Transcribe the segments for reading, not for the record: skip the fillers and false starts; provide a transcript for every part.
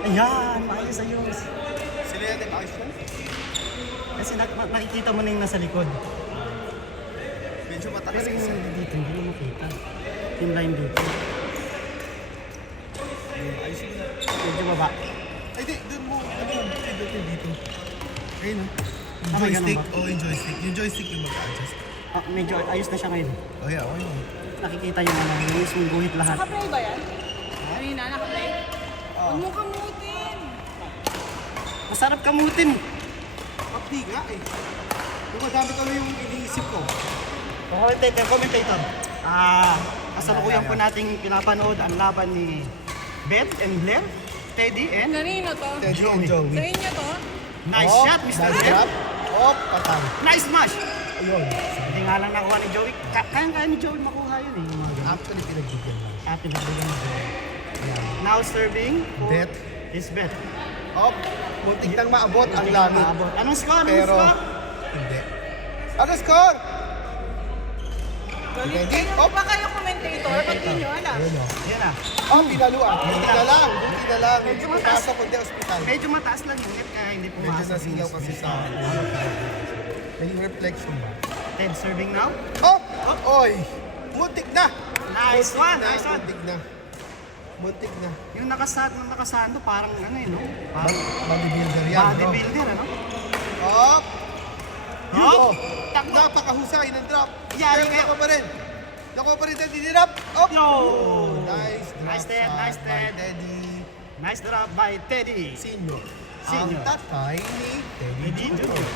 Ayan, maayos ayos. Sila yan yung action? Kasi nakikita mo na yung nasa likod. Medyo matakas Kasi kasi. yung dito, hindi mo makita. Yung line dito. Ayos yun. Medyo baba. Ay, di, doon mo. Ano yung dito? Ayun, oh. Yung Ah, may ganun joystick. ba? Oh, yung joystick. Yung joystick yung mag-adjust. Ah, medyo ayos na siya ngayon. Oh, yeah, okay. Nakikita yung ano, yung mismong guhit lahat. Naka-play ba yan? Kanina, naka-play? Huwag mo kamutin. Masarap kamutin. Kapdi nga eh. Yung madami kami yung iniisip ko. Commentator. Kasalukuyan po nating pinapanood ang laban ni Beth and Blair, Teddy and Kanino to? Teddy and Joey. Sa inyo to? nice Oh, shot, Mr. Nice Beth. shot. Oh, patay. Nice smash. Ayun. Hindi nga lang nakuha ni Joey. Kaya ni Joey makuha yun eh. Yung mga ganun. Actually, pinagbigyan lang. Pinagbigyan ni Joey. Now serving for Beth. is Beth. Oh, muntik nang maabot ang langit. Maabot. Anong score? Pero, Anong score? hindi. Ano score? Teddy? Oh, Baka kayo commentator, pag di nyo alam. ayun oh. Yan na. Oh, pinaluan. Buti na lang. Buti na lang. Medyo Hindi mataas. pasok kundi ospital. Medyo mataas lang yung net kaya hindi Medyo pumasok. nasilaw kasi sa ulo. May reflection ba? Ted serving now. Oh! Oy! Muntik na! Nice Muntik one, na, nice one. Muntik na. Muntik na. Yung nakasando parang ano eh, no? Parang Bodybuilder yan, no? bodybuilder, ano? Oh! Yun, Oh! oh! Takbo! Napakahusay ng drop. Yari Pero kaya. Nako pa rin. Nako pa rin Teddy drop. Oh! Yo! Nice drop. Nice Ted, shot nice by Ted. Teddy Nice drop by Teddy. Senior. Senior. Ang tatay ni Teddy Teddy Junior. Junior.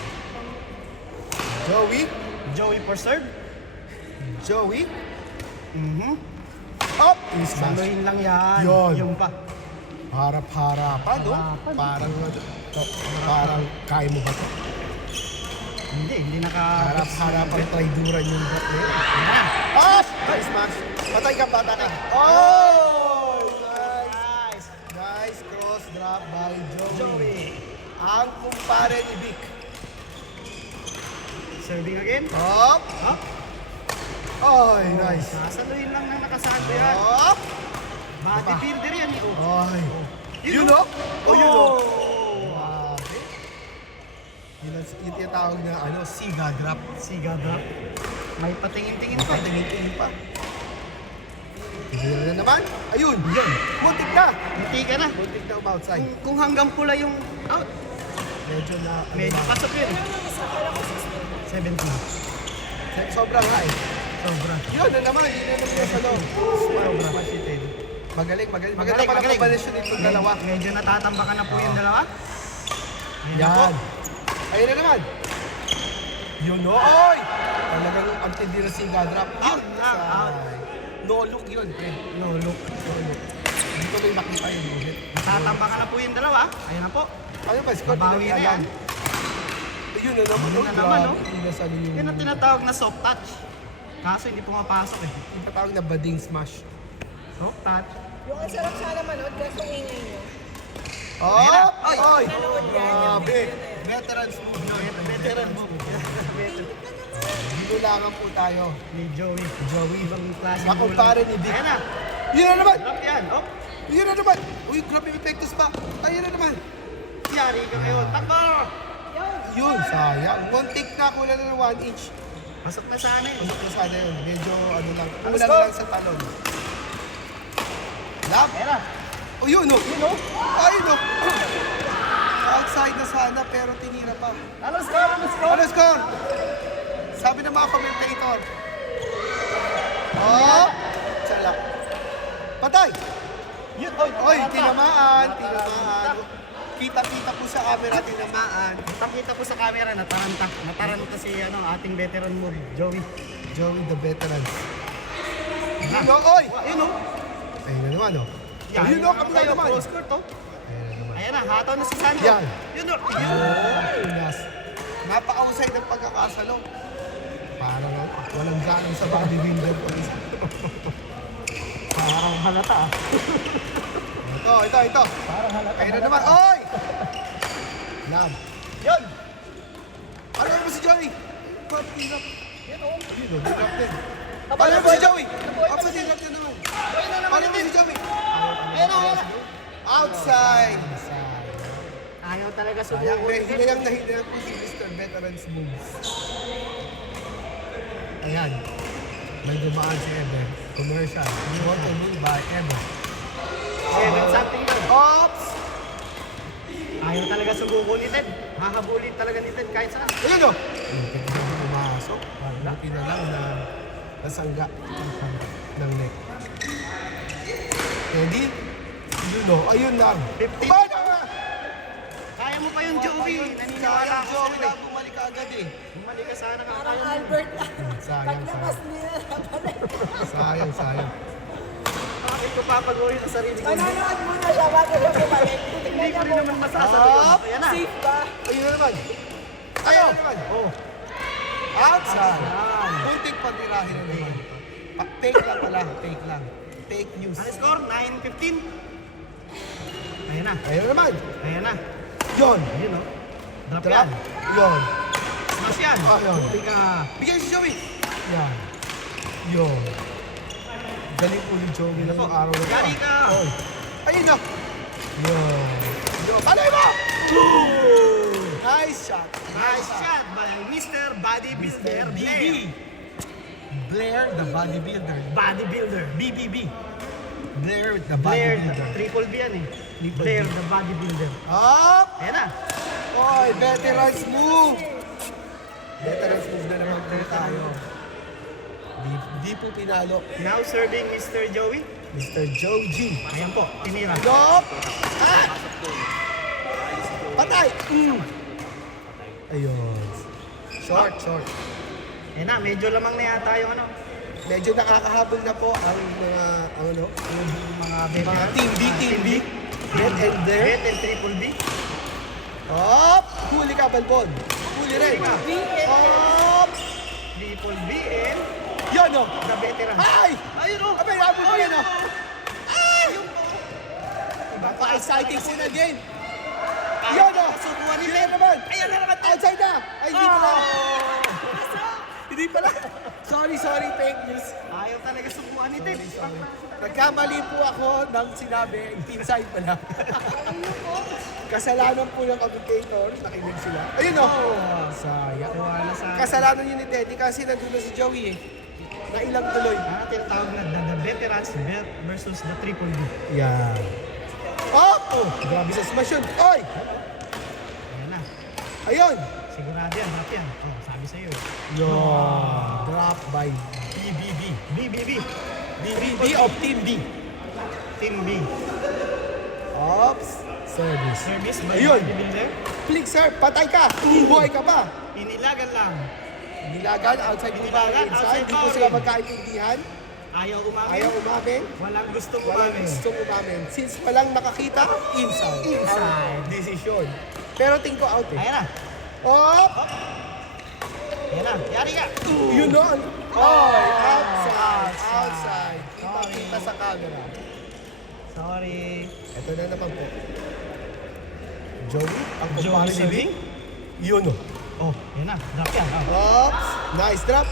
Joey. Joey for serve. Joey. Mhm. Oh! Smash. Saluhin lang yan. Yun. Yung pa. Harap-harapan, no? Harapan. Parang kaya mo ba ito? Hindi naka... Harap-harapan, traiduran yung drop na yun. Ah! Ah! Nice smash. Patay ka, bata ka. Oh! Nice. Nice. Nice cross drop by Joey. Joey. Ang kumpare ni Vic. Serving again. Up. Up. Oy, nice. Sasaluhin lang ng nakasando yan. Up. Bodybuilder yan eh. Oy. You know? Oh, you know. Grabe. Yun yung tawag na siga drop. Siga drop. May patingin-tingin pa. Tingin-tingin pa. Tingin na naman. Ayun. Yun. Muntik na. Hindi ka na. Muntik na outside. Kung hanggang pula yung out, Medyo na. medyo pasok yun. 17. Sobra nga eh. Sobra. Yun na naman. Yun na naman sa loob. Sobra. Magaling, magaling. Maganda Magaling, pa lang magaling. combination itong dalawa. Medyo natatambakan na po yung dalawa. Yan. Ayun na naman. Yun o. Oy! Talagang ang tindi na si Gadrop. Yun lang, out. No look yun, pre. No, look. No look. Dito may makita yung ulit. Natatambakan na po yung dalawa. Ayan na po. Ano ba? Score Babawi na yan. Ayun na naman. Yun na naman, no? Inasali yung... Yan ang tinatawag na soft touch. Kaso hindi pumapasok eh. Yung patawag na bading smash. Soft touch. Yung ang sarap sana manood, kaso ingay nyo. Oh! Ay! Oy! Nanood yan, yung Grabe! video na yan. Veterans move yun. Veteran mo. Binulangan po tayo. Ni Joey. Joey. Ibang klase. Makumpare ni Vic. Ayan na. Yun na naman! Drop yan. Oh. Yun na naman! Uy, grabe yung epektos pa! Ayun na naman! Yari ka ngayon. Takbo! Yun, sayang. One take na, kulang na ng 1 inch. Pasok na sana eh. Pasok na sana yun. Medyo lang. Ano Kulang score? lang sa talon. Lap! Ayan na. Oh, yun o! Yun o! Ayun o! Outside na sana pero tinira pa. Ano score? Ano score? Ano score? Sabi ng mga commentator. Oh! Sala. Patay! Yun. Oy, Oy, tinamaan! Tinamaan! Kita-kita po sa camera, tinamaan. Pakita po sa camera, nataranta. Nataranta si ating veteran mo, Joey. Joey the veteran. Yun o! Oy! Yun o. Ayun na naman o. Yun o, kabila Kayo, naman. cross court to. Ayun na naman. Ayan na, hataw na si Sandro. Yan. Yun o. Yes. Napaka-usay ng pagkakasalo. Parang walang galing sa bodybuilder po. Parang halata ah. Ito. Parang halata. Ayun na naman. Oy! Lab. Yun. Ano naman si Johnny? God, hirap. Yun o. Yun o, hirap din. Paano mo si Joey? Upside na naman. Paano mo si Joey? Ayan na. Outside. Ayaw talaga Sayang, sumuko. hinayang na hinayang po si Mr. Veterans Moves. Ayan. May dumaan si Eber. Commercial. What to do by Eber. 7-something yun. Ops! Ayaw talaga sumuko ni Ted. Hahabulin talaga ni Ted kahit saan. Ayun o! Hindi pumasok. Buti na lang na nasangga ng neck. Ready? Yun o. Ayun lang. 50. Paano nga? Kaya mo pa yung Joey. Naniniwala ako Joey sa'yo na eh. bumalik agad eh. Bumalik ka sana kung Parang kaya mo. Albert lang. Sayang, Paglabas sayang. niya na Sayang, sayang. Bakit ko papaguhin ang sarili ko? Manonood muna siya bago siya bumalik. Hindi Tingnan ko niya rin kung naman masasagot. Up! Ayan na. safe ba? Ayun na naman. Ayun na naman. Oh. Outside. Outside. Muntik patirahin na naman. Fake lang pala. Fake lang. Fake news. Ano score? 9-15. Ayan na. Ayun na naman. Ayan na. Yun. Ayun o. Drop Drop. yan. Yun. Smash yan. Ayun. Huli ka. Bigyan si Joey. Yan. Yun. Galing po ni Joey na yung araw na ito. Yari ka. Oh. Ayun na. Yun. Yun. Palay mo! Nice shot. Nice shot by Mr. Bodybuilder Blair. Blair, the bodybuilder. Bodybuilder. BBB. Blair, the Blair, bodybuilder. triple B yan eh. Triple Blair, B. the bodybuilder. Up! Ayan na. Oy, veterans move! Veterans move na naman po tayo. Di po pinalo. Now serving Mr. Joey. Mr. Joe G. Ayan po, tinira. Yup! Ah! Patay! Ayun. Short, short. Ayan na, medyo lamang na yata yung ano. Medyo nakakahabol na po ang mga, ano, Mga mga team B, team B. Get and there. Red and triple B. Up! Huli ka, Balbon. Huli rin. Up! Triple B and Yan o! the veteran. Ay! Ayun o. Abay, abot mo yan o! Ay! Napaka-exciting po na game. Yan o! Subuhan ni Yan naman! Ayan na naman. Outside na! Ay, hindi pala! Oh! Hindi pala! Sorry, fake news. Ayaw talaga subuhan ni Ted. Nagkamali po ako ng sinabi, inside pala. Kasalanan po ng commentator, nakinig sila. Ayun o! Sayang. Wala sa Kasalanan yun ni Teddy kasi nandun na si Joey eh. Nailang tuloy. tinatawag na the veterans versus the triple B. Yeah. Up! Oh, grabe sa smash yun. Oy! Ayan na. Ayun! Sigurado yan, drop yan. Oh, sabi sa'yo. Yo! Drop by BBB. BBB. BBB of Team B. Team B. Ops! Service. Service by Ayun. bodybuilder. Click sir, patay ka! Buhay ka pa! Inilagan lang. Nilagan, outside Nilagan, inside. outside Hindi ko bowling. sila magkaintindihan. Ayaw umamin. Ayaw umamin. Walang gustong Walang umamin. gustong umamin. Since walang nakakita, inside. Inside. Ang decision. Pero tingin ko out eh. Ayan na. Op! Ayan na. Yari ka. Yun nun! Oy! Outside! Outside. Outside! Kita sa camera. Sorry. Ito na naman po. Joey, ang Joey kumpare ni serving? Vic. Yun o. Oh, ayan na. Drop yan. Oh. Ops! Nice drop.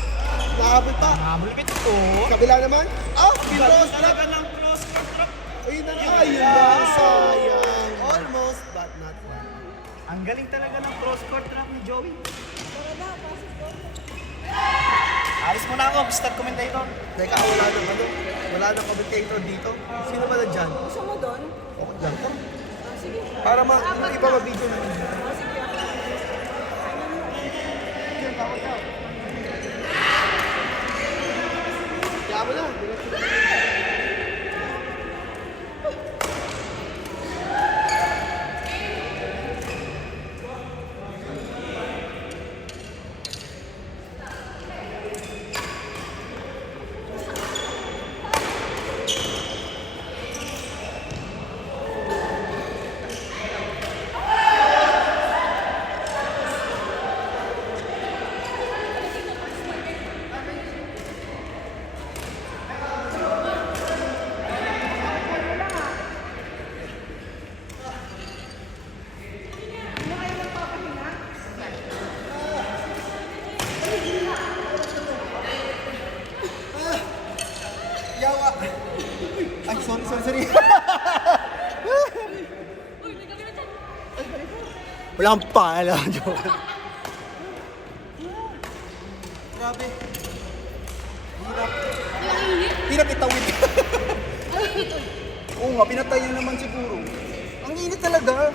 Nahabol pa. Nakabulipit. Oh. Kabila naman. Oh! Galing Pinrose drop. talaga ng cross court drop. Ayun na naman. Ayun lang. Sayang. Almost, but not quite. Ang galing talaga ng cross court drop ni Joey. Alis mo na ako, Mr. Commentator. Teka, wala nang ano. Wala nang commentator dito. Sino ba nandyan? Gusto mo doon? Okay lang to. Sige. Para yung iba ma-video na. Kaya mo na. Wala kang pala. Joke. Grabe. Hirap. Ang init. Hirap itawid. Ang init. Oo nga, pinatay niya naman siguro. Ang init talaga.